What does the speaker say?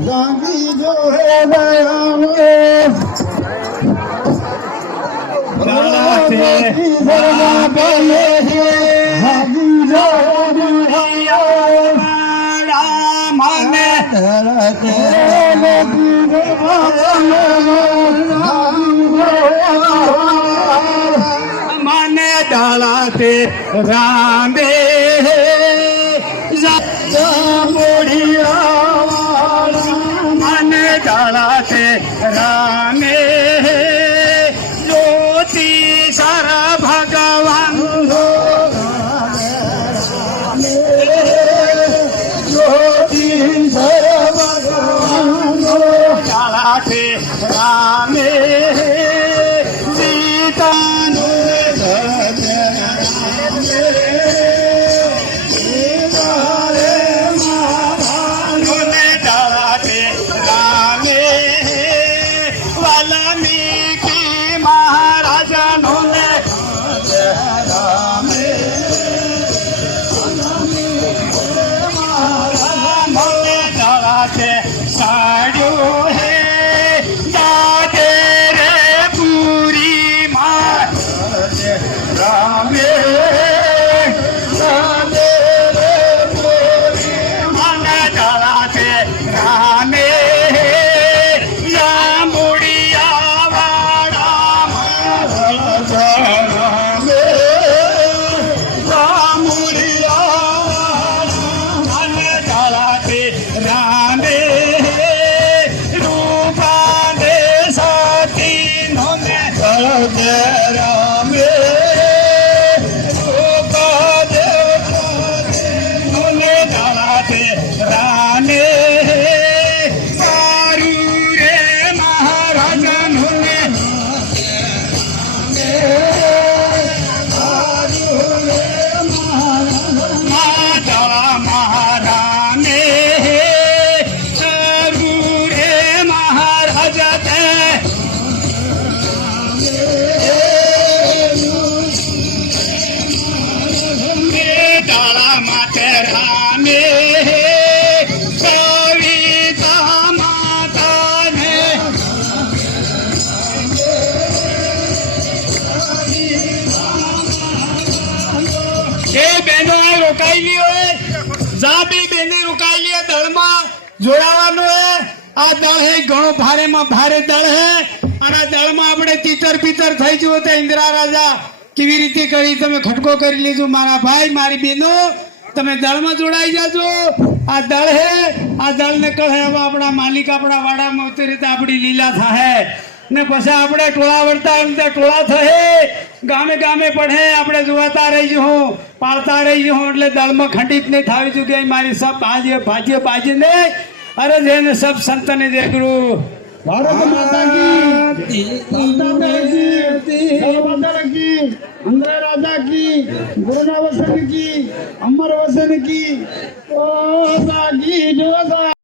रागी जो है माने डाला से रांदे बुढ़िया माने डाला से रांदे ज्योति सारा भगवान ज्योति सारा भगवान डाला से रांदे सीता साड़ो है दादे रे पूरी माँ रामे दादे रे पूरी मन डाला से रामे या मुड़िया वाड़ा रामे या मुड़िया मन डाला से रामे રોકાયેલી હોય જા બી બેને રોકાયેલી હોય દળમાં જોડાવાનું હોય આ દળ હે ઘણો ભારેમાં ભારે દળ હે અને આ દળમાં આપણે તીતર પીતર થઈ જવું તો ઇન્દ્રા રાજા કેવી રીતે કરી તમે ખટકો કરી લીધું મારા ભાઈ મારી બહેનો તમે દળમાં જોડાઈ જાજો આ દળ હે આ દળને કહે હવે આપણા માલિક આપણા વાડામાં ઉતરી રીતે આપણી લીલા થાય ને પછી આપણે ટોળા વળતા એમ ટોળા થશે ગામે ગામે પડે આપણે જોવાતા રહી જવું પાળતા રહી જવું એટલે દળમાં ખંડિત નહીં થાવી ચૂકી મારી સબ ભાજ્ય બાજીને અરે જેને સબ સંતને જય ગુરુ भारत माता की इंदिरा राजा की गुरुना वसन की अमर वसन की ओ